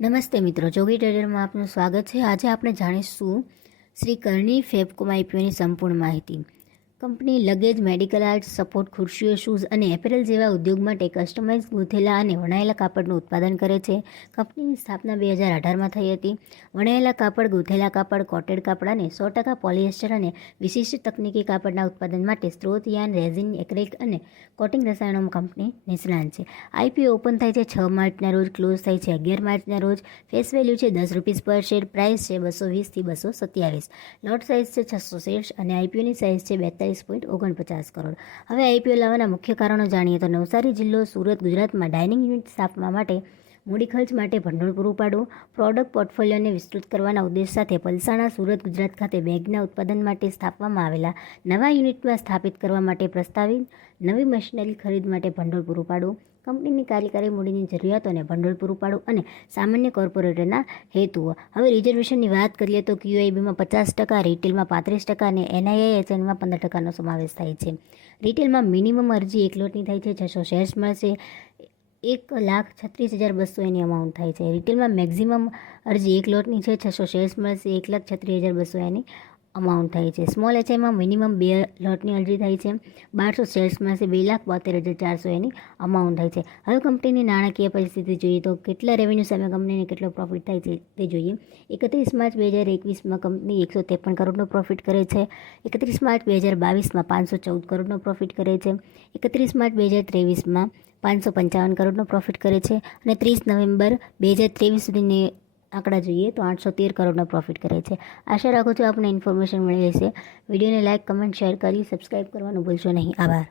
નમસ્તે મિત્રો, જોગી ટ્રેડરમાં આપનું સ્વાગત છે. આજે આપણે જાણીશું શ્રી કરણી ફેબકોમ આઈપીઓની સંપૂર્ણ માહિતી. Company luggage, medical art, support, ખુરશીઓ, શૂઝ અને એપેરલ જેવા ઉદ્યોગ માટે કસ્ટમાઇઝ ગૂંથેલા અને વણાયેલા કાપડનું ઉત્પાદન કરે છે. કંપનીની સ્થાપના બે હજાર અઢારમાં થઈ હતી. વણાયેલા કાપડ, ગૂંથેલા કાપડ, કોટેડ કાપડ અને સો ટકા પોલિએસ્ટર અને વિશિષ્ટ તકનીકી કાપડના ઉત્પાદન માટે સ્ત્રોત યાન રેઝિન એક્રેક અને કોટિંગ રસાયણોમાં કંપની નિષ્ણાંત છે. આઈપીઓ ઓપન થાય છે છ માર્ચના રોજ, ક્લોઝ થાય છે અગિયાર માર્ચના રોજ. ફેસ વેલ્યુ છે દસ રૂપીસ પર શેર. પ્રાઇસ છે બસો વીસથી બસો સત્યાવીસ. લોટ સાઇઝ છે છસો શેર્સ અને આઈપીઓની સાઇઝ છે બેતાલીસ પોઈન્ટ ઓગણપચાસ કરોડ. હવે આઈપીઓ લાવવાના મુખ્ય કારણો જાણીએ તો નવસારી જિલ્લો, સુરત, ગુજરાતમાં ડાઇનિંગ યુનિટ સ્થાપવા માટે મૂડી ખર્ચ માટે ભંડોળ પૂરું પાડવું પ્રોડક્ટ પોર્ટફોલિયોને વિસ્તૃત કરવાના ઉદ્દેશ સાથે પલસાણા, સુરત, ગુજરાત ખાતે બેગના ઉત્પાદન માટે સ્થાપવામાં આવેલા નવા યુનિટમાં સ્થાપિત કરવા માટે પ્રસ્તાવિત નવી મશીનરી ખરીદ માટે ભંડોળ પૂરું પાડવું, કંપનીની કાર્યકારી મૂડીની જરૂરિયાતોને ભંડોળ પૂરું પાડવું અને સામાન્ય કોર્પોરેટરના હેતુઓ. હવે રિઝર્વેશનની વાત કરીએ તો ક્યુઆઈબીમાં પચાસ ટકા, રિટેલમાં પાંત્રીસ ટકા અને એનઆઈએચએનમાં પંદર ટકાનો સમાવેશ થાય છે. રિટેલમાં મિનિમમ અરજી એક લોટની થાય છે, છસો શેર્સ મળશે. એક લાખ છત્રીસ હજાર બસો એની અમાઉન્ટ થાય છે. રિટેલમાં મેક્ઝિમમ અરજી એક લોટની છે, છસો શેર્સ મળશે, એક લાખ છત્રીસ હજાર બસો એની અમાઉન્ટ થાય છે. સ્મોલ એચઆઈમાં મિનિમમ બે લોટની અરજી થાય છે. બારસો શેર્સમાંથી બે લાખ બોતેર હજાર ચારસો એની અમાઉન્ટ થાય છે. હવે કંપનીની નાણાકીય પરિસ્થિતિ જોઈએ તો કેટલા રેવન્યુ સામે કંપનીને કેટલો પ્રોફિટ થાય છે તે જોઈએ. એકત્રીસ માર્ચ બે હજાર એકવીસમાં કંપની એકસો ત્રેપન કરોડનો પ્રોફિટ કરે છે. એકત્રીસ માર્ચ બે હજાર બાવીસમાં પાંચસો ચૌદ કરોડનો પ્રોફિટ કરે છે. એકત્રીસ માર્ચ બે હજાર ત્રેવીસમાં પાંચસો પંચાવન કરોડનો પ્રોફિટ કરે છે. અને ત્રીસ નવેમ્બર બે હજાર ત્રેવીસ સુધીની આંકડા જોઈએ તો આઠસો તેર કરોડનો પ્રોફિટ કરે છે. આશા રાખું છું આપને ઇન્ફોર્મેશન મળી રહેશે વિડીયોને લાઇક કમેન્ટ શેર કરી સબસ્ક્રાઇબ કરવાનું ભૂલશો નહીં. આભાર.